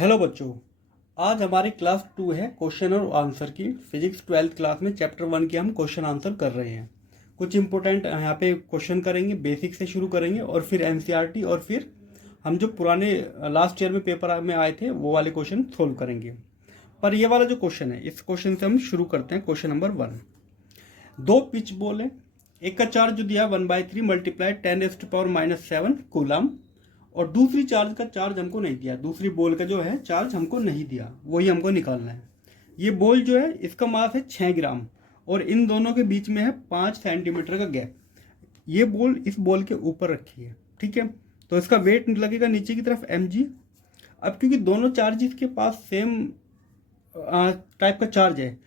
Hello बच्चों, आज हमारी क्लास 2 है क्वेश्चन और आंसर की। फिजिक्स 12th क्लास में चैप्टर 1 के हम क्वेश्चन आंसर कर रहे हैं। कुछ इंपॉर्टेंट यहाँ पे क्वेश्चन करेंगे, बेसिक से शुरू करेंगे और फिर एनसीईआरटी और फिर हम जो पुराने लास्ट ईयर में पेपर में आए थे वो वाले क्वेश्चन सोल्व करेंगे। पर ये वाला जो क्वेश्चन है, इस क्वेश्चन से हम शुरू करते हैं। क्वेश्चन नंबर 1, दो पिच बॉल है, एक का चार्ज जो दिया 1/3 मल्टीप्लाई 10⁻⁻7 कूलम और दूसरी चार्ज का चार्ज हमको नहीं दिया। दूसरी बॉल का जो है चार्ज हमको नहीं दिया, वही हमको निकालना है। ये बॉल जो है इसका मास है 6 ग्राम और इन दोनों के बीच में है 5 सेंटीमीटर का गैप। ये बॉल इस बॉल के ऊपर रखी है, ठीक है। तो इसका वेट लगेगा नीचे की तरफ mg। अब क्योंकि दोनों चार्जेस के पास सेम टाइप का चार्ज है,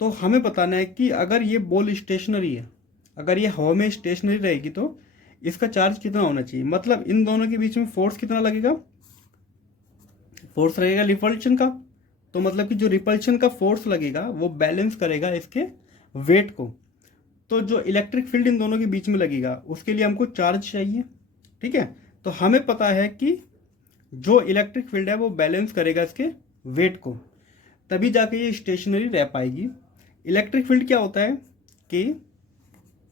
तो हमें बताना है कि अगर ये बॉल स्टेशनरी है, अगर ये हवा में स्टेशनरी रहेगी तो इसका चार्ज कितना होना चाहिए। मतलब इन दोनों के बीच में फोर्स कितना लगेगा, फोर्स लगेगा रिपल्शन का। तो मतलब कि जो रिपल्शन का फोर्स लगेगा वो बैलेंस करेगा इसके वेट को। तो जो इलेक्ट्रिक फील्ड इन दोनों के बीच में लगेगा उसके लिए हमको चार्ज चाहिए, ठीक है। तो हमें पता है कि जो इलेक्ट्रिक फील्ड है वो बैलेंस करेगा इसके वेट को, तभी जाके ये स्टेशनरी रह पाएगी। इलेक्ट्रिक फील्ड क्या होता है कि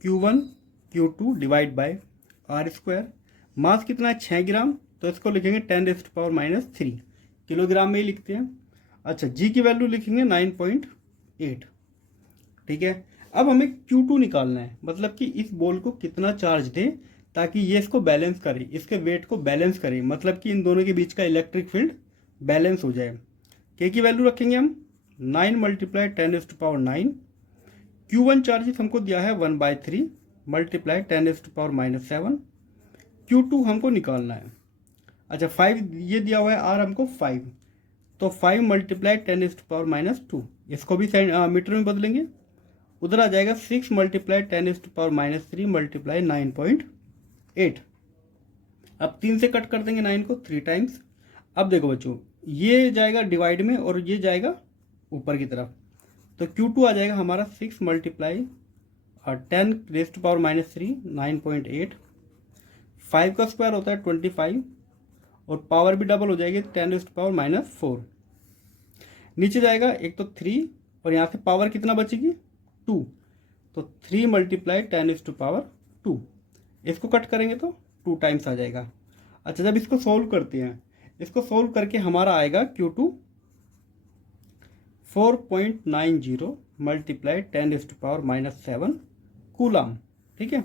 Q1 Q2 divide by r square. Mass कितना है 6 ग्राम, तो इसको लिखेंगे 10⁻³ किलोग्राम में ही लिखते हैं। अच्छा, जी की वैल्यू लिखेंगे 9.8, ठीक है। अब हमें Q2 निकालना है, मतलब कि इस बॉल को कितना चार्ज दे ताकि ये इसको बैलेंस करे, इसके वेट को बैलेंस करे, मतलब कि इन दोनों के बीच का इलेक्ट्रिक फील्ड बैलेंस हो जाए। के की वैल्यू रखेंगे हम 9 × 10⁻⁹। Q1 चार्जेस हमको दिया है 1/3 मल्टीप्लाई 10⁻⁷। Q2 हमको निकालना है। अच्छा, 5 ये दिया हुआ है, R हमको 5, तो 5 मल्टीप्लाई 10⁻²। इसको भी मीटर में बदलेंगे, उधर आ जाएगा 6 मल्टीप्लाई 10⁻³ मल्टीप्लाई 9.8। अब 3 से कट कर देंगे 9 को 3 टाइम्स। अब देखो बच्चों, ये जाएगा डिवाइड में और ये जाएगा ऊपर की तरफ, तो Q2 आ जाएगा हमारा 6 मल्टीप्लाई 10⁻³ 9.8। 5 का स्क्वायर होता है 25 और पावर भी डबल हो जाएगी 10⁻⁴। नीचे जाएगा एक तो 3 और यहाँ से पावर कितना बचेगी 2, तो 3 मल्टीप्लाई 10⁻²। इसको कट करेंगे तो 2 टाइम्स आ जाएगा। अच्छा, जब इसको सोल्व करते हैं, इसको सोल्व करके हमारा आएगा Q2 4.90 मल्टीप्लाई 10⁻⁷ कूलम, ठीक है।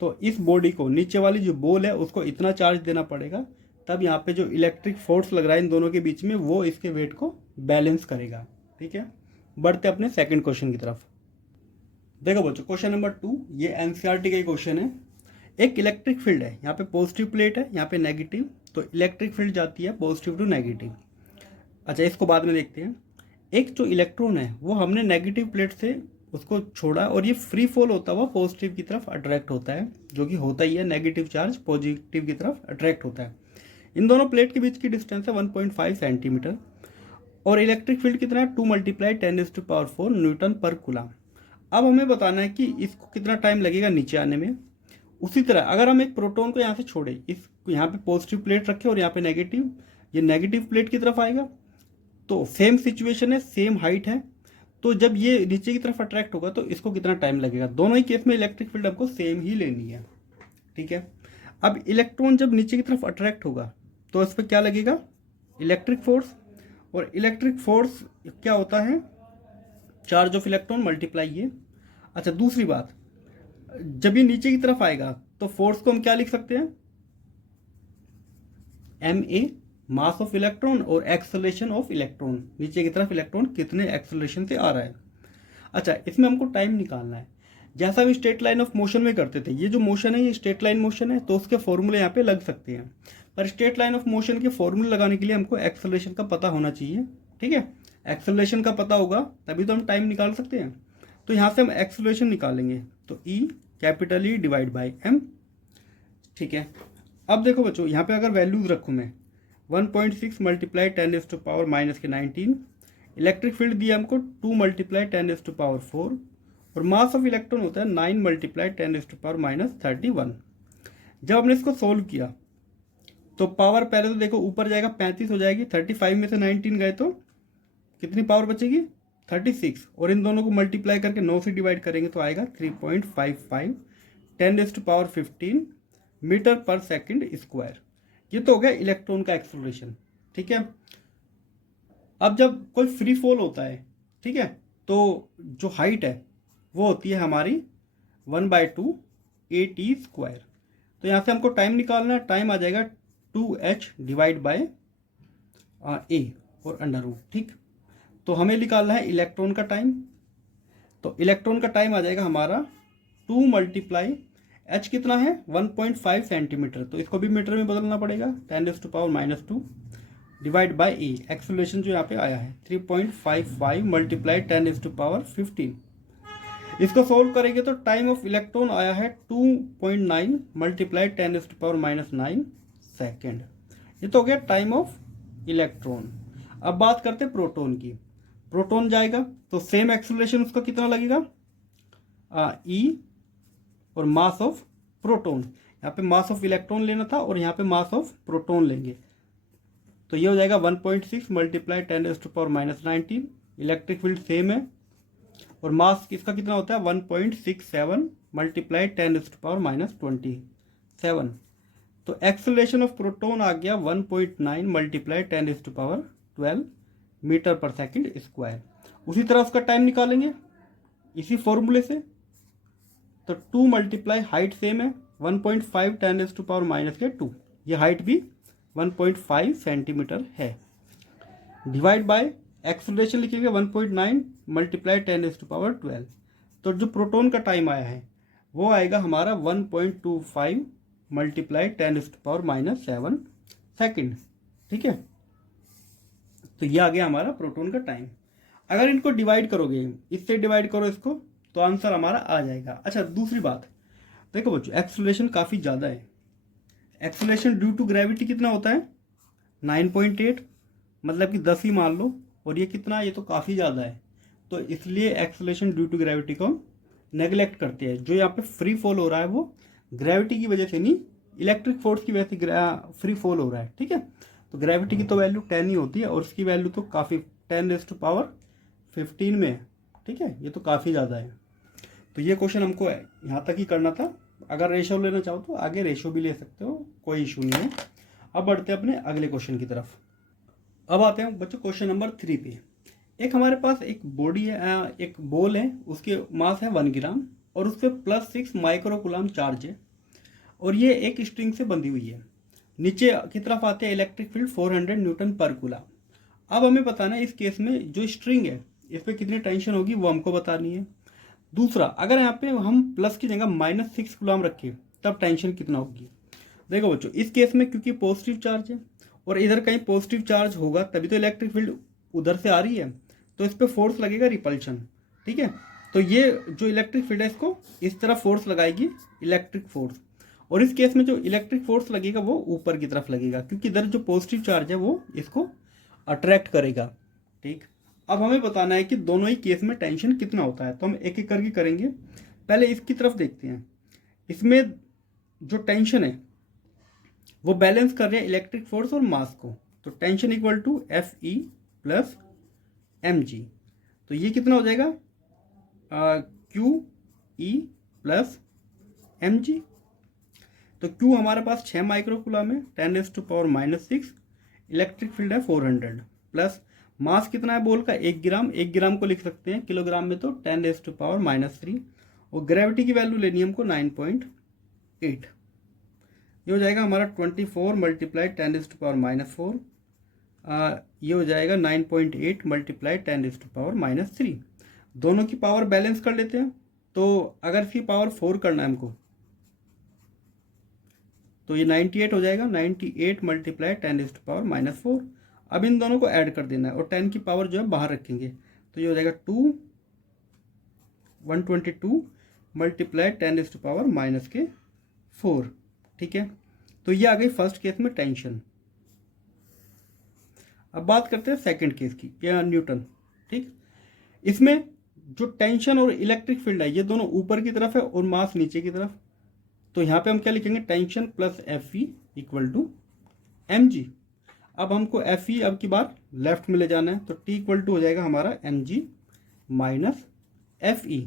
तो इस बॉडी को, नीचे वाली जो बॉल है उसको इतना चार्ज देना पड़ेगा, तब यहाँ पे जो इलेक्ट्रिक फोर्स लग रहा है इन दोनों के बीच में वो इसके वेट को बैलेंस करेगा, ठीक है। बढ़ते अपने सेकंड क्वेश्चन की तरफ। देखो बच्चों, क्वेश्चन नंबर 2 ये एनसीईआरटी का ही क्वेश्चन है। एक इलेक्ट्रिक फील्ड है, यहाँ पे पॉजिटिव प्लेट है, यहाँ पे नेगेटिव, तो इलेक्ट्रिक फील्ड जाती है पॉजिटिव टू नेगेटिव। अच्छा, इसको बाद में देखते हैं। एक जो इलेक्ट्रॉन है वो हमने नेगेटिव प्लेट से उसको छोड़ा और ये फ्री फॉल होता हुआ पॉजिटिव की तरफ अट्रैक्ट होता है, जो कि होता ही है, नेगेटिव चार्ज पॉजिटिव की तरफ अट्रैक्ट होता है। इन दोनों प्लेट के बीच की डिस्टेंस है 1.5 सेंटीमीटर और इलेक्ट्रिक फील्ड कितना है 2 मल्टीप्लाई 10⁻⁴ न्यूटन पर कूलम। अब हमें बताना है कि इसको कितना टाइम लगेगा नीचे आने में। उसी तरह अगर हम एक प्रोटॉन को यहाँ से छोड़े, इस यहाँ पे पॉजिटिव प्लेट रखे और यहाँ पे नेगेटिव, ये नेगेटिव प्लेट की तरफ आएगा, तो सेम सिचुएशन है, सेम हाइट है, तो जब ये नीचे की तरफ अट्रैक्ट होगा तो इसको कितना टाइम लगेगा। दोनों ही केस में इलेक्ट्रिक फील्ड हमको सेम ही लेनी है, ठीक है। अब इलेक्ट्रॉन जब नीचे की तरफ अट्रैक्ट होगा तो इस पर क्या लगेगा, इलेक्ट्रिक फोर्स। और इलेक्ट्रिक फोर्स क्या होता है, चार्ज ऑफ इलेक्ट्रॉन मल्टीप्लाई ये। अच्छा, दूसरी बात, जब ये नीचे की तरफ आएगा तो फोर्स को हम क्या लिख सकते हैं, ma, मास ऑफ इलेक्ट्रॉन, और एक्सेलरेशन ऑफ इलेक्ट्रॉन, नीचे की तरफ इलेक्ट्रॉन कितने एक्सेलरेशन से आ रहा है। अच्छा, इसमें हमको टाइम निकालना है, जैसा भी स्ट्रेट लाइन ऑफ मोशन में करते थे। ये जो मोशन है ये स्ट्रेट लाइन मोशन है, तो उसके फॉर्मूले यहाँ पे लग सकते हैं, पर स्ट्रेट लाइन ऑफ मोशन के फॉर्मूले लगाने के लिए हमको एक्सेलरेशन का पता होना चाहिए, ठीक है। एक्सेलरेशन का पता होगा तभी तो हम टाइम निकाल सकते हैं। तो यहाँ से हम एक्सेलरेशन निकालेंगे, तो E capital E divide by m, ठीक है। अब देखो बच्चों, यहाँ पे अगर वैल्यूज रखूँ मैं 1.6 मल्टीप्लाई 10⁻⁻19, इलेक्ट्रिक फील्ड दिया हमको 2 मल्टीप्लाई 10⁻⁴, और मास ऑफ इलेक्ट्रॉन होता है 9 मल्टीप्लाई 10⁻⁻31। जब हमने इसको सोल्व किया तो पावर पहले तो देखो ऊपर जाएगा 35 हो जाएगी, 35 में से 19 गए तो कितनी पावर बचेगी 36, और इन दोनों को मल्टीप्लाई करके 9 से डिवाइड करेंगे तो आएगा 3.55 10⁻15 मीटर पर सेकंड स्क्वायर। ये तो हो गया इलेक्ट्रॉन का एक्सेलरेशन, ठीक है। अब जब कोई फ्री फॉल होता है, ठीक है, तो जो हाइट है वो होती है हमारी 1/2 AT²। तो यहाँ से हमको टाइम निकालना है, टाइम आ जाएगा 2h डिवाइड बाय a और अंडर रूट, ठीक। तो हमें निकालना है इलेक्ट्रॉन का टाइम। तो इलेक्ट्रॉन का टाइम आ जाएगा हमारा 2 मल्टीप्लाई h कितना है 1.5 सेंटीमीटर, तो इसको भी मीटर में बदलना पड़ेगा 10⁻⁻2 डिवाइड बाय ए। एक्सेलरेशन जो यहाँ पे आया है 3.55 मल्टीप्लाई 10⁻15। इसको सोल्व करेंगे तो टाइम ऑफ इलेक्ट्रॉन आया है 2.9 मल्टीप्लाई 10⁻⁹ सेकेंड। ये तो हो गया टाइम ऑफ इलेक्ट्रॉन। अब बात करते हैं प्रोटॉन की। प्रोटॉन जाएगा तो सेम एक्सेलरेशन उसका कितना लगेगा ई और मास ऑफ प्रोटॉन। यहाँ पे मास ऑफ इलेक्ट्रॉन लेना था और यहाँ पे मास ऑफ प्रोटॉन लेंगे, तो ये हो जाएगा 1.6 मल्टीप्लाई 10⁻⁹। इलेक्ट्रिक फील्ड सेम है और मास इसका कितना होता है 1.67 मल्टीप्लाई 10⁻⁻27। तो एक्सेलरेशन ऑफ प्रोटॉन आ गया 1.9 मल्टीप्लाई 10⁻12 मीटर पर सेकंड स्क्वायर। उसी तरह उसका टाइम निकालेंगे इसी फॉर्मूले से। तो 2 मल्टीप्लाई हाइट सेम है 1.5 10⁻⁻2, ये हाइट भी 1.5 सेंटीमीटर है, डिवाइड बाय एक्सेलरेशन लिखेंगे 1.9 मल्टीप्लाई 10⁻12। तो जो प्रोटॉन का टाइम आया है वो आएगा हमारा 1.25 मल्टीप्लाई 10⁻⁷ सेकेंड, ठीक है। तो ये आ गया हमारा प्रोटॉन का टाइम। अगर इनको डिवाइड करोगे, इससे डिवाइड करो इसको, तो आंसर हमारा आ जाएगा। अच्छा दूसरी बात देखो बच्चों, एक्सेलरेशन काफ़ी ज़्यादा है। एक्सेलरेशन ड्यू टू ग्रेविटी कितना होता है 9.8, मतलब कि 10 ही मान लो, और ये कितना, ये तो काफ़ी ज़्यादा है। तो इसलिए एक्सेलरेशन ड्यू टू ग्रेविटी को नेगलेक्ट करते हैं। जो यहाँ पे फ्री फॉल हो रहा है वो ग्रेविटी की वजह से नहीं, इलेक्ट्रिक फोर्स की वजह से फ्री फॉल हो रहा है, ठीक है। तो ग्रेविटी की तो वैल्यू 10 ही होती है और उसकी वैल्यू तो काफ़ी 10⁻15 में है, ठीक है। ये तो काफ़ी ज़्यादा है। तो ये क्वेश्चन हमको यहाँ तक ही करना था। अगर रेशो लेना चाहो तो आगे रेशो भी ले सकते हो, कोई इशू नहीं है। अब बढ़ते हैं अपने अगले क्वेश्चन की तरफ। अब आते हैं बच्चों क्वेश्चन नंबर 3 पे। एक हमारे पास एक बॉडी है, एक बॉल है, उसके मास है 1 ग्राम और उस पर +6 माइक्रोकूलम चार्ज है और ये एक स्ट्रिंग से बंधी हुई है। नीचे की तरफ आते हैं इलेक्ट्रिक फील्ड 400 न्यूटन पर कूलम। अब हमें बताना है इस केस में जो स्ट्रिंग है इस पर कितनी टेंशन होगी वो हमको बतानी है। दूसरा, अगर यहाँ पे हम प्लस की जगह -6 कूलम रखें तब टेंशन कितना होगी। देखो बच्चों, इस केस में क्योंकि पॉजिटिव चार्ज है और इधर कहीं पॉजिटिव चार्ज होगा तभी तो इलेक्ट्रिक फील्ड उधर से आ रही है, तो इस पर फोर्स लगेगा रिपल्शन, ठीक है। तो ये जो इलेक्ट्रिक फील्ड है इसको इस तरफ फोर्स लगाएगी इलेक्ट्रिक फोर्स, और इस केस में जो इलेक्ट्रिक फोर्स लगेगा वो ऊपर की तरफ लगेगा क्योंकि इधर जो पॉजिटिव चार्ज है वो इसको अट्रैक्ट करेगा, ठीक। अब हमें बताना है कि दोनों ही केस में टेंशन कितना होता है, तो हम एक एक करके करेंगे। पहले इसकी तरफ देखते हैं। इसमें जो टेंशन है वो बैलेंस कर रहे हैं इलेक्ट्रिक फोर्स और मास को, तो tension equal to Fe + mg। तो ये कितना हो जाएगा QE + mg। तो Q हमारे पास 6 माइक्रोकूलम है 10⁻⁻6, इलेक्ट्रिक फील्ड है 400 प्लस मास कितना है बोल का 1 ग्राम। 1 ग्राम को लिख सकते हैं किलोग्राम में तो 10⁻⁻3, और ग्रेविटी की वैल्यू लेनी है हमको 9.8। ये हो जाएगा हमारा 24 मल्टीप्लाई 10⁻⁻4, ये हो जाएगा 9.8 मल्टीप्लाई 10⁻⁻3। दोनों की पावर बैलेंस कर लेते हैं। तो अगर इसकी पावर 4 करना है हमको तो ये 98 हो जाएगा, 98 मल्टीप्लाई 10⁻⁻4। अब इन दोनों को ऐड कर देना है और 10 की पावर जो है बाहर रखेंगे, तो ये हो जाएगा 122 मल्टीप्लाई 10⁻⁻4, ठीक है। तो ये आ गई फर्स्ट केस में टेंशन। अब बात करते हैं सेकंड केस की, या न्यूटन, ठीक। इसमें जो टेंशन और इलेक्ट्रिक फील्ड है ये दोनों ऊपर की तरफ है और मास नीचे की तरफ। तो यहाँ पे हम क्या लिखेंगे, टेंशन + Fe = mg। अब हमको Fe अब की बार लेफ्ट में ले जाना है, तो T इक्वल टू हो जाएगा हमारा mg माइनस Fe।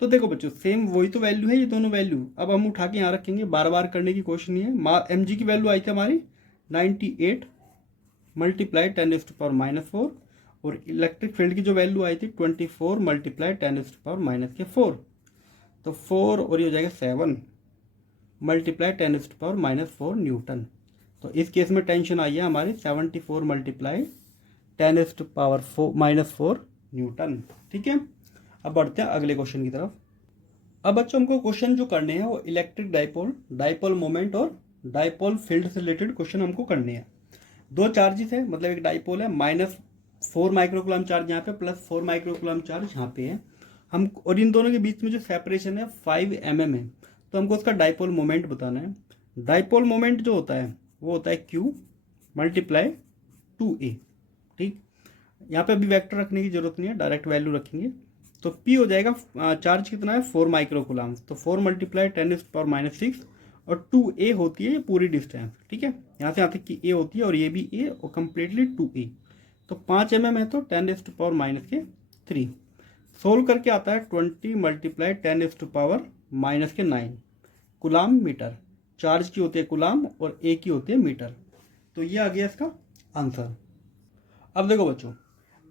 तो देखो बच्चों सेम वही तो वैल्यू है, ये दोनों वैल्यू अब हम उठा के यहाँ रखेंगे, बार बार करने की कोशिश नहीं है। mg की वैल्यू आई थी हमारी 98 मल्टीप्लाई 10⁻⁻⁴, और इलेक्ट्रिक फील्ड की जो वैल्यू आई थी 24 मल्टीप्लाई 10⁻⁻⁴। तो 4 और ये हो जाएगा 7 मल्टीप्लाई 10⁻⁻⁴ न्यूटन। तो इस केस में टेंशन आई है हमारी 74 मल्टीप्लाई 10⁻⁻⁴ न्यूटन। ठीक है, अब बढ़ते हैं अगले क्वेश्चन की तरफ। अब बच्चों हमको क्वेश्चन जो करने हैं वो इलेक्ट्रिक डाइपोल, डाइपोल मोमेंट और डाइपोल फील्ड से रिलेटेड क्वेश्चन हमको करने हैं। दो चार्जेस है, मतलब एक डाइपोल है, -4 माइक्रोकूलम चार्ज यहाँ पे, +4 माइक्रोकूलम चार्ज यहाँ पे है हम, और इन दोनों के बीच में जो सेपरेशन है 5 mm है, तो हमको उसका डाइपोल मोमेंट बताना है। डाइपोल मोमेंट जो होता है वो होता है Q मल्टीप्लाई 2a। ठीक, यहाँ पे अभी वेक्टर रखने की जरूरत नहीं है, डायरेक्ट वैल्यू रखेंगे। तो P हो जाएगा, चार्ज कितना है 4 माइक्रोकूलम, तो 4 मल्टीप्लाई 10⁻⁻⁶, और 2a होती है ये पूरी डिस्टेंस। ठीक है, यहाँ से यहाँ तक कि a होती है, और ये भी a, और कम्प्लीटली 2a। तो 5 mm है तो 10⁻⁻³ सोल्व करके आता है 20 मल्टीप्लाई 10⁻⁻⁹ कुलाम मीटर। चार्ज की होती है कुलाम और a की होती है मीटर। तो ये आ गया इसका आंसर। अब देखो बच्चों,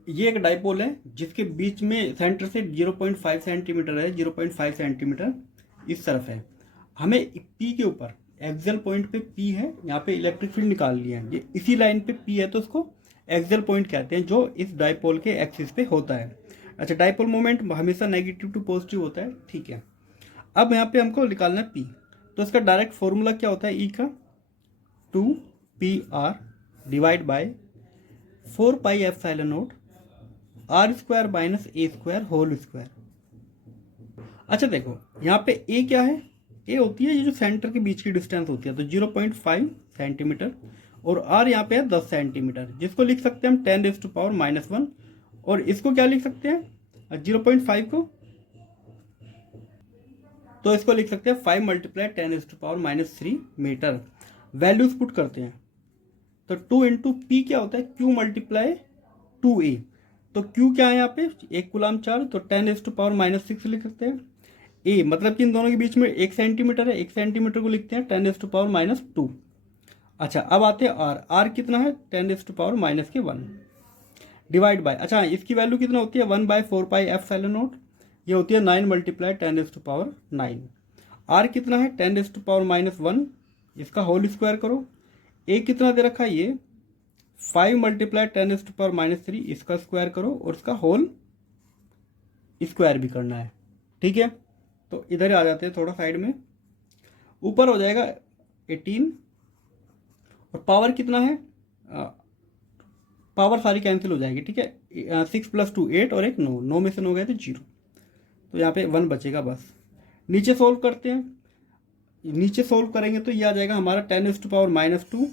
ये एक डाइपोल है जिसके बीच में सेंटर से 0.5 सेंटीमीटर है, 0.5 सेंटीमीटर इस तरफ है। हमें P के ऊपर एक्सियल पॉइंट पे P है, यहाँ पे इलेक्ट्रिक फील्ड निकाल लिया है, ये इसी लाइन पे P है, तो उसको एक्सियल पॉइंट कहते हैं जो इस डाइपोल के एक्सिस पे होता है। अच्छा, डाइपोल मोमेंट हमेशा नेगेटिव टू पॉजिटिव होता है। ठीक है, अब यहाँ पे हमको निकालना है P, तो इसका डायरेक्ट फॉर्मूला क्या होता है, E का 2PR divide by 4πε0 r² minus a² whole square. अच्छा देखो, यहाँ पे a क्या है, a होती है ये जो सेंटर के बीच की डिस्टेंस होती है, तो 0.5 सेंटीमीटर, और r यहाँ पे है 10 सेंटीमीटर, जिसको लिख सकते हैं हम 10⁻⁻⁻1, और इसको क्या लिख सकते हैं 0.5 को, तो इसको लिख सकते हैं 5 मल्टीप्लाई 10⁻⁻³ मीटर। वैल्यूज पुट करते हैं, तो 2 इंटू पी क्या होता है Q मल्टीप्लाई 2a, तो Q क्या है यहाँ पे 1 कूलम चार्ज, तो 10⁻⁻⁶ लिख सकते हैं। a मतलब कि इन दोनों के बीच में 1 सेंटीमीटर है, 1 सेंटीमीटर को लिखते हैं 10⁻⁻²। अच्छा, अब आते हैं r कितना है 10⁻⁻⁴ डिवाइड बाय, अच्छा इसकी वैल्यू कितना होती है 1/4πε0, ये होती है 9 मल्टीप्लाई 10⁻⁹। r कितना है 10⁻⁻1, इसका होल स्क्वायर करो। a कितना दे रखा है ये 5 मल्टीप्लाई 10⁻⁻3, इसका स्क्वायर करो, और इसका होल स्क्वायर भी करना है। ठीक है, तो इधर आ जाते हैं थोड़ा साइड में, ऊपर हो जाएगा 18, और पावर कितना है, पावर सारी कैंसिल हो जाएगी। ठीक है, 6 + 2 8, और एक 9 में से 9 गए तो 0, तो यहाँ पे 1 बचेगा बस। नीचे सोल्व करते हैं, नीचे सोल्व करेंगे तो ये आ जाएगा हमारा 10⁻⁻2।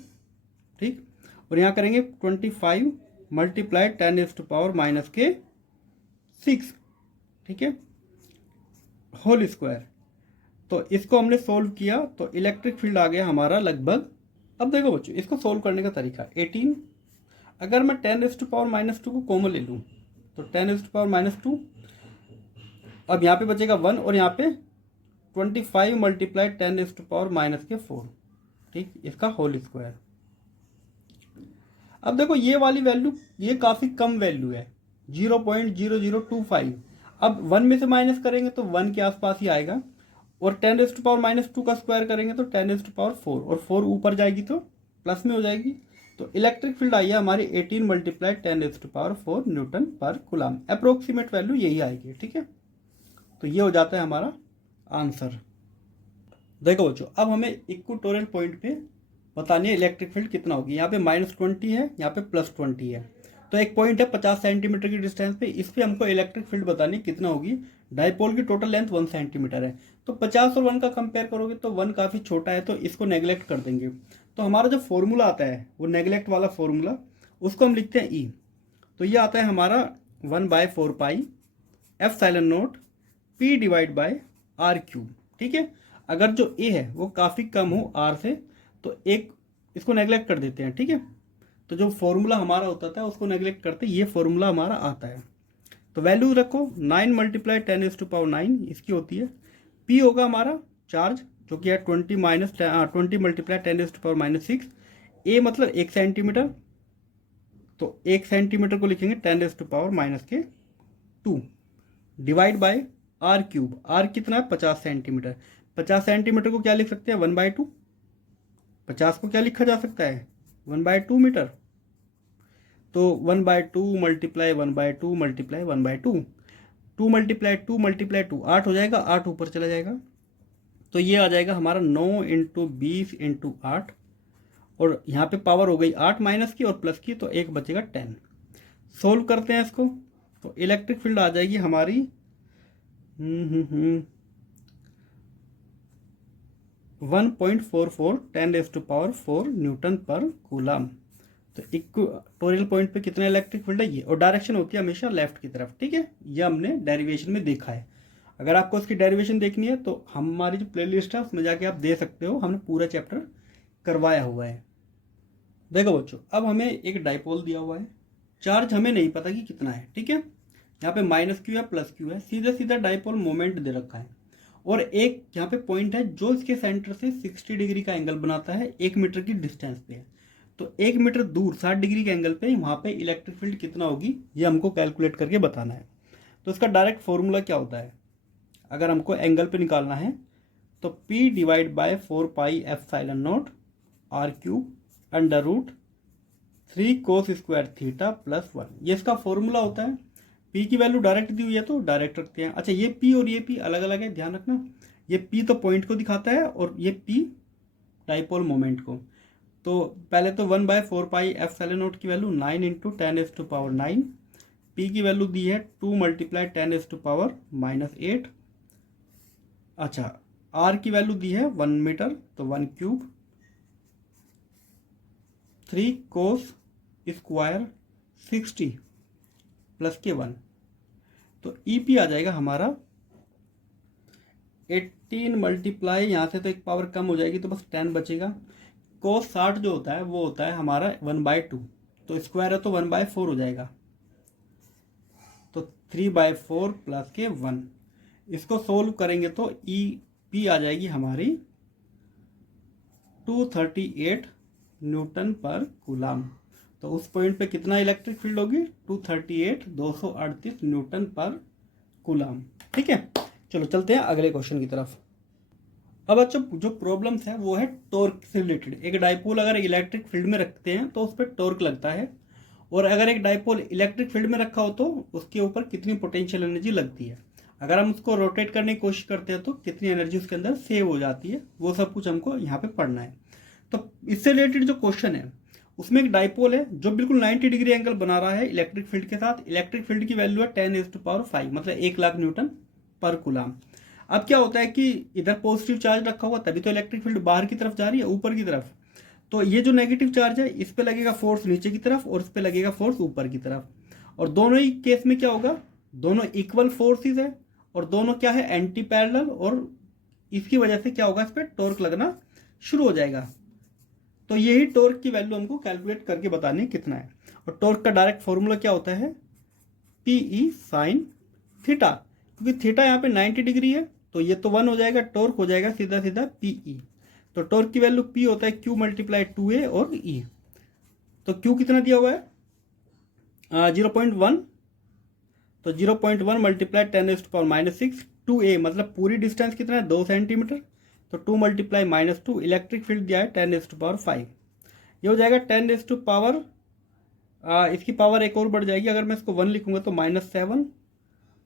ठीक, और यहाँ करेंगे 25 मल्टीप्लाई 10⁻⁻⁶। ठीक है, होल स्क्वायर। तो इसको हमने सोल्व किया तो इलेक्ट्रिक फील्ड आ गया हमारा लगभग। अब देखो बच्चों, इसको सोल्व करने का तरीका 18, अगर मैं 10⁻⁻2 को कॉमन ले लूँ तो 10⁻⁻2, अब यहाँ पे बचेगा 1, और यहाँ पे 25 मल्टीप्लाई 10⁻⁻⁴। ठीक, इसका होल स्क्वायर। अब देखो ये वाली वैल्यू ये काफ़ी कम वैल्यू है 0.0025। अब 1 में से माइनस करेंगे तो 1 के आसपास ही आएगा, और 10⁻⁻2 का स्क्वायर करेंगे तो 10⁻⁴, और 4 ऊपर जाएगी तो प्लस में हो जाएगी। तो इलेक्ट्रिक फील्ड आई है हमारी 18 मल्टीप्लाई 10⁻⁴ न्यूटन पर कूलम। अप्रोक्सीमेट वैल्यू यही आएगी। ठीक है, तो ये हो जाता है हमारा आंसर। देखो बच्चों, अब हमें इक्वेटोरियल पॉइंट पे बतानी है इलेक्ट्रिक फील्ड कितना होगी। यहाँ पे -20 है, यहाँ पे +20 है, तो एक पॉइंट है 50 सेंटीमीटर की डिस्टेंस पे, इस पे हमको इलेक्ट्रिक फील्ड बतानी कितना होगी। डाइपोल की टोटल लेंथ 1 सेंटीमीटर है, तो 50 और 1 का कंपेयर करोगे तो 1 काफ़ी छोटा है, तो इसको नेग्लेक्ट कर देंगे। तो हमारा जो फॉर्मूला आता है वो नेग्लेक्ट वाला फॉर्मूला, उसको हम लिखते हैं E। तो ये आता है हमारा 1/4πε0 P divide bye R cube. ठीक है, अगर जो A है वो काफ़ी कम हो R से, तो एक इसको नेगलेक्ट कर देते हैं, ठीक है। तो जो फॉर्मूला हमारा होता था उसको नेगलेक्ट करते, ये फॉर्मूला हमारा आता है। तो वैल्यू रखो 9 मल्टीप्लाई 10⁻9 इसकी होती है। पी होगा हमारा चार्ज जो कि है 20 मल्टीप्लाई 10⁻6। ए मतलब 1 सेंटीमीटर, तो 1 सेंटीमीटर को लिखेंगे 10⁻2 divide by r cube. R कितना है 50 सेंटीमीटर। 50 सेंटीमीटर को क्या लिख सकते हैं 1/2। 50 को क्या लिखा जा सकता है 1/2 मीटर। तो 1/2 मल्टीप्लाई 1/2 मल्टीप्लाई 1/2, 2 मल्टीप्लाई 2 मल्टीप्लाई 2 8 हो जाएगा, 8 ऊपर चला जाएगा। तो ये आ जाएगा हमारा 9 × 20 × 8, और यहाँ पे पावर हो गई 8 माइनस की और प्लस की, तो एक बचेगा 10। सोल्व करते हैं इसको, तो इलेक्ट्रिक फील्ड आ जाएगी हमारी 1.44 10⁻4 न्यूटन पर कूलम। तो इक्वेटोरियल पॉइंट पे कितना इलेक्ट्रिक फील्ड है ये, और डायरेक्शन होती है हमेशा लेफ्ट की तरफ, ठीक है। ये हमने डेरिवेशन में देखा है। अगर आपको उसकी डेरिवेशन देखनी है तो हमारी जो प्लेलिस्ट है उसमें जाके आप दे सकते हो, हमने पूरा चैप्टर करवाया हुआ है। देखो बच्चों, अब हमें एक डाइपोल दिया हुआ है, चार्ज हमें नहीं पता कि कितना है, ठीक है। यहाँ पे -q है +q है, सीधा सीधा डाइपोल मोमेंट दे रखा है, और एक यहाँ पे पॉइंट है जो इसके सेंटर से 60 डिग्री का एंगल बनाता है, 1 मीटर की डिस्टेंस पे है। तो 1 मीटर दूर 60 डिग्री के एंगल पे वहाँ पे इलेक्ट्रिक फील्ड कितना होगी ये हमको कैलकुलेट करके बताना है। तो इसका डायरेक्ट फॉर्मूला क्या होता है, अगर हमको एंगल पे निकालना है तो P divide by 4πε0 r³ √3 cos square theta +1, ये इसका फॉर्मूला होता है। P की वैल्यू डायरेक्ट दी हुई है तो डायरेक्ट रखते हैं। अच्छा, ये P और ये P अलग अलग है, ध्यान रखना। ये P तो पॉइंट को दिखाता है और ये P डाइपोल मोमेंट को। तो पहले तो 1/4πε0 की वैल्यू 9 × 10⁻9, P की वैल्यू दी है 2 मल्टीप्लाई 10⁻8। अच्छा, R की वैल्यू दी है 1 मीटर, तो 1³ 3 cos स्क्वायर 60 प्लस के 1। तो EP आ जाएगा हमारा 18 मल्टीप्लाई, यहाँ से तो एक पावर कम हो जाएगी तो बस 10 बचेगा। cos 60 जो होता है वो होता है हमारा 1/2, तो स्क्वायर है तो 1/4 हो जाएगा, तो 3/4 प्लस के 1। इसको सोल्व करेंगे तो EP आ जाएगी हमारी 238 न्यूटन पर कूलम। तो उस पॉइंट पे कितना इलेक्ट्रिक फील्ड होगी 238 न्यूटन पर कूलम, ठीक है। चलो चलते हैं अगले क्वेश्चन की तरफ। अब बच्चों जो प्रॉब्लम्स है वो है टॉर्क से रिलेटेड। एक डाइपोल अगर इलेक्ट्रिक फील्ड में रखते हैं तो उस पर टॉर्क लगता है, और अगर एक डाइपोल इलेक्ट्रिक फील्ड में रखा हो तो उसके ऊपर कितनी पोटेंशियल एनर्जी लगती है। अगर हम उसको रोटेट करने की कोशिश करते हैं तो कितनी एनर्जी उसके अंदर सेव हो जाती है, वो सब कुछ हमको यहाँ पे पढ़ना है। तो इससे रिलेटेड जो क्वेश्चन है उसमें एक डाइपोल है जो बिल्कुल 90 डिग्री एंगल बना रहा है इलेक्ट्रिक फील्ड के साथ। इलेक्ट्रिक फील्ड की वैल्यू है 10⁻5, मतलब 1 लाख न्यूटन पर कूलम। अब क्या होता है कि इधर पॉजिटिव चार्ज रखा हुआ, तभी तो इलेक्ट्रिक फील्ड बाहर की तरफ जा रही है, ऊपर की तरफ। तो ये जो नेगेटिव चार्ज है इस पे लगेगा फोर्स नीचे की तरफ और इस पे लगेगा फोर्स ऊपर की तरफ, और दोनों ही केस में क्या होगा, दोनों इक्वल फोर्सेस है और दोनों क्या है एंटी पैरेलल, और इसकी वजह से क्या होगा इस पे टॉर्क लगना शुरू हो जाएगा। तो यही टॉर्क की वैल्यू हमको कैलकुलेट करके बतानी कितना है, और टॉर्क का डायरेक्ट फॉर्मूला क्या होता है PE sin थीटा, क्योंकि थीटा यहाँ पे 90 डिग्री है तो ये तो 1 हो जाएगा, टॉर्क हो जाएगा सीधा सीधा PE। तो टॉर्क की वैल्यू P होता है Q × 2A और E। तो Q कितना दिया हुआ है 0.1, तो 0.1 मल्टीप्लाई 10⁻6 2A, मतलब पूरी डिस्टेंस कितना है 2 सेंटीमीटर, तो 2 मल्टीप्लाई -2, इलेक्ट्रिक फील्ड दिया है 10⁻5। ये हो जाएगा 10⁻, इसकी पावर एक और बढ़ जाएगी, अगर मैं इसको 1 लिखूंगा तो -7,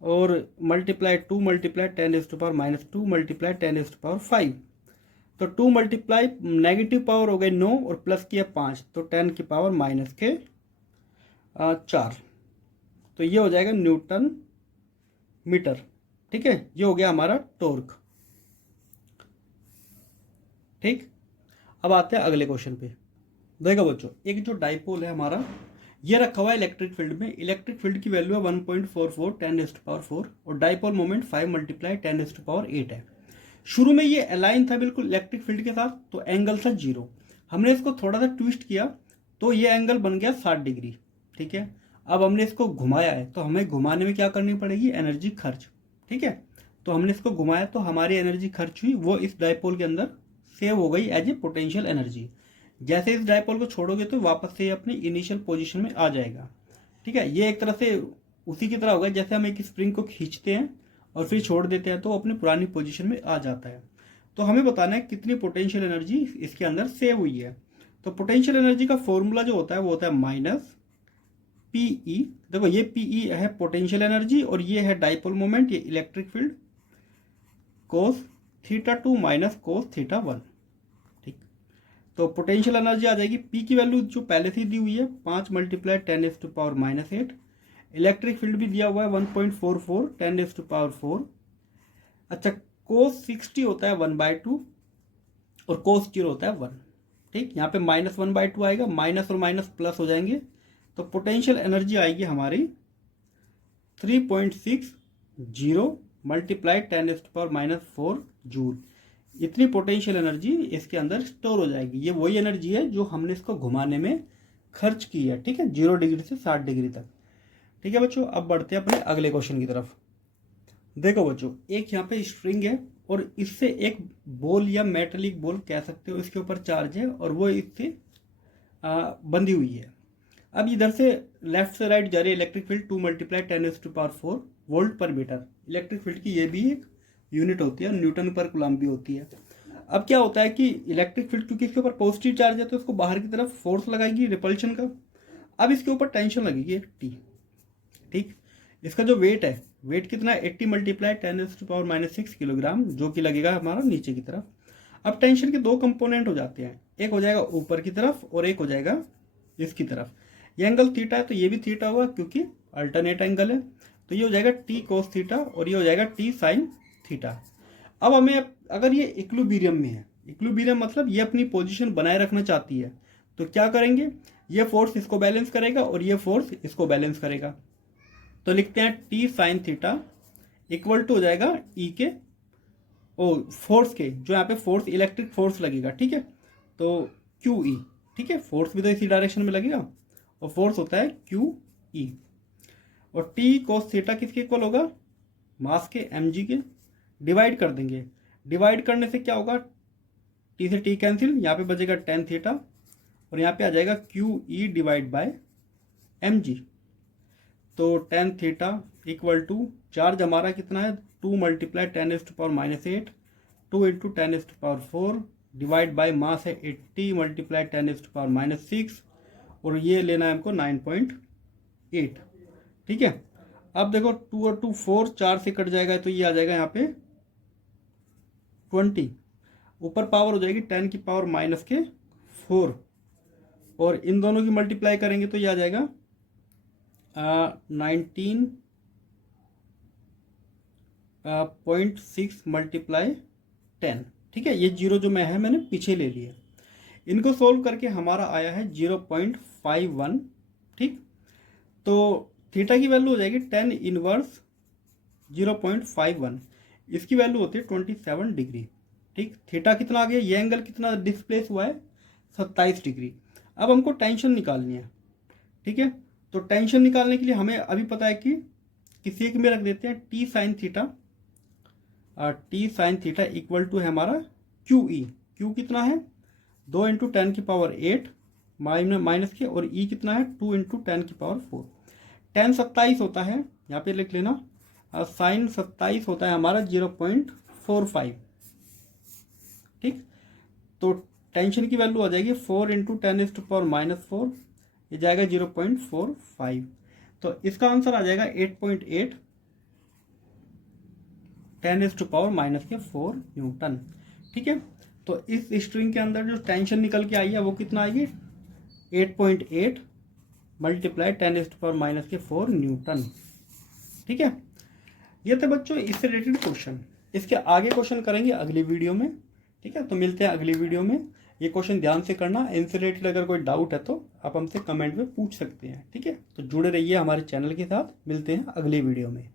और मल्टीप्लाई 2 मल्टीप्लाई 10⁻2 मल्टीप्लाई 10⁻5, तो 2 मल्टीप्लाई नेगेटिव पावर हो गई 9 और प्लस किया 5, तो 10⁻⁴। तो ये हो जाएगा न्यूटन मीटर, ठीक है। ये हो गया हमारा टॉर्क, ठीक। अब आते हैं अगले क्वेश्चन पे। देखो बच्चों, एक जो डाइपोल है हमारा ये रखा हुआ है इलेक्ट्रिक फील्ड में। इलेक्ट्रिक फील्ड की वैल्यू है 1.44 10⁻4 और डाइपोल मोमेंट 5 मल्टीप्लाई 10⁸ है। शुरू में ये अलाइन था बिल्कुल इलेक्ट्रिक फील्ड के साथ, तो एंगल था 0। हमने इसको थोड़ा सा ट्विस्ट किया तो ये एंगल बन गया 60 डिग्री, ठीक है। अब हमने इसको घुमाया है तो हमें घुमाने में क्या करनी पड़ेगी, एनर्जी खर्च, ठीक है। तो हमने इसको घुमाया तो हमारी एनर्जी खर्च हुई, वो इस डायपोल के अंदर सेव हो गई एज ए पोटेंशियल एनर्जी। जैसे इस डायपोल को छोड़ोगे तो वापस से अपनी इनिशियल पोजीशन में आ जाएगा, ठीक है। ये एक तरह से उसी की तरह होगा जैसे हम एक स्प्रिंग को खींचते हैं और फिर छोड़ देते हैं तो अपनी पुरानी पोजीशन में आ जाता है। तो हमें बताना है कितनी पोटेंशियल एनर्जी इसके अंदर सेव हुई है। तो पोटेंशियल एनर्जी का फॉर्मूला जो होता है वो होता है माइनस पीई। देखो ये पीई है पोटेंशियल एनर्जी और ये है डाइपोल मोमेंट, ये electric field, cos theta 2 minus cos theta 1, ठीक। तो पोटेंशियल एनर्जी आ जाएगी, पी की वैल्यू जो पहले से दी हुई है 5 × 10⁻⁻⁸। इलेक्ट्रिक फील्ड भी दिया हुआ है 1.44 10⁻⁴। अच्छा, कोस 60 होता है 1/2 और कोस 0 होता है 1, ठीक। यहाँ पे -1/2 आएगा, माइनस और माइनस प्लस हो जाएंगे, तो पोटेंशियल एनर्जी आएगी हमारी 3.60 × 10⁻⁴ जूल। इतनी पोटेंशियल एनर्जी इसके अंदर स्टोर हो जाएगी। ये वही एनर्जी है जो हमने इसको घुमाने में खर्च की है, ठीक है, 0 डिग्री से 60 डिग्री तक, ठीक है बच्चों। अब बढ़ते हैं अपने अगले क्वेश्चन की तरफ। देखो बच्चों, एक यहाँ पे स्ट्रिंग है और इससे एक बॉल या मेटेलिक बॉल कह सकते हो, इसके ऊपर चार्ज है और वो इससे बंधी हुई है। अब इधर से लेफ्ट से राइट जा रही है इलेक्ट्रिक फील्ड 2 × 10⁻⁴ वोल्ट पर मीटर। इलेक्ट्रिक फील्ड की ये भी एक यूनिट होती है, न्यूटन पर कूलम्ब भी होती है। अब क्या होता है कि इलेक्ट्रिक फील्ड क्योंकि इसके ऊपर पॉजिटिव चार्ज है तो इसको बाहर की तरफ फोर्स लगाएगी रिपल्शन का। अब इसके ऊपर टेंशन लगेगी टी, ठीक। इसका जो वेट है, वेट कितना है 80 × 10⁻⁻6 किलोग्राम, जो कि लगेगा हमारा नीचे की तरफ। अब टेंशन के दो कंपोनेंट हो जाते हैं, एक हो जाएगा ऊपर की तरफ और एक हो जाएगा इसकी तरफ। ये एंगल थीटा है तो ये भी थीटा होगा क्योंकि अल्टरनेट एंगल है, तो ये हो जाएगा टी कोस थीटा और ये हो जाएगा टी साइन थीटा। अब हमें अगर ये इक्विलिब्रियम में है, इक्विलिब्रियम मतलब ये अपनी पोजीशन बनाए रखना चाहती है, तो क्या करेंगे, ये फोर्स इसको बैलेंस करेगा और ये फोर्स इसको बैलेंस करेगा। तो लिखते हैं T sine theta equal to हो जाएगा ई के फोर्स के, जो यहाँ पे फोर्स इलेक्ट्रिक फोर्स लगेगा, ठीक है, तो क्यू ई, ठीक है। फोर्स भी तो इसी डायरेक्शन में लगेगा और फोर्स होता है क्यू ई। और टी कोस थीटा किसके इक्वल होगा, मास के एम जी के। डिवाइड कर देंगे, डिवाइड करने से क्या होगा, टी से टी कैंसिल, यहाँ पे बचेगा टेन थीटा और यहाँ पे आ जाएगा q E divide by m g. तो tan theta equal to charge हमारा कितना है 2 × 10⁻⁸ 2 × 10⁻⁴ डिवाइड बाय मास है 80 × 10⁻⁶ और ये लेना है हमको 9.8, ठीक है। अब देखो 2 और 2 4, 4 से कट जाएगा तो ये आ जाएगा यहाँ पे 20, ऊपर पावर हो जाएगी 10⁻⁻⁴ और इन दोनों की मल्टीप्लाई करेंगे तो ये आ जाएगा 19.6 × 10, ठीक है। ये जीरो जो मैं है मैंने पीछे ले लिया। इनको सोल्व करके हमारा आया है 0.51, ठीक। तो थीटा की वैल्यू हो जाएगी 10 इनवर्स 0.51, इसकी वैल्यू होती है 27 डिग्री, ठीक। थीटा कितना आ गया, ये एंगल कितना डिस्प्लेस हुआ है 27 डिग्री। अब हमको टेंशन निकालनी है, ठीक है। तो टेंशन निकालने के लिए हमें अभी पता है कि किसी एक में रख देते हैं T sine theta equal to है हमारा क्यू ई। क्यू कितना है 2 × 10⁸ माइनस के, और ई कितना है 2 × 10⁴। 10 27 होता है, यहाँ पे लिख लेना, साइन 27 होता है हमारा 0.45, ठीक। तो टेंशन की वैल्यू आ जाएगी 4 × 10⁻⁻⁴, ये जाएगा 0.45। तो इसका आंसर आ जाएगा 8.8 10⁻⁻⁴ न्यूटन, ठीक है। तो इस स्ट्रिंग के अंदर जो टेंशन निकल के आई है वो कितना आएगी 8.8 × 10⁻⁻⁴ न्यूटन, ठीक है। ये थे बच्चों इससे रिलेटेड क्वेश्चन। इसके आगे क्वेश्चन करेंगे अगली वीडियो में, ठीक है। तो मिलते हैं अगली वीडियो में। ये क्वेश्चन ध्यान से करना, इनसे रिलेटेड अगर कोई डाउट है तो आप हमसे कमेंट में पूछ सकते हैं, ठीक है। तो जुड़े रहिए हमारे चैनल के साथ, मिलते हैं अगली वीडियो में।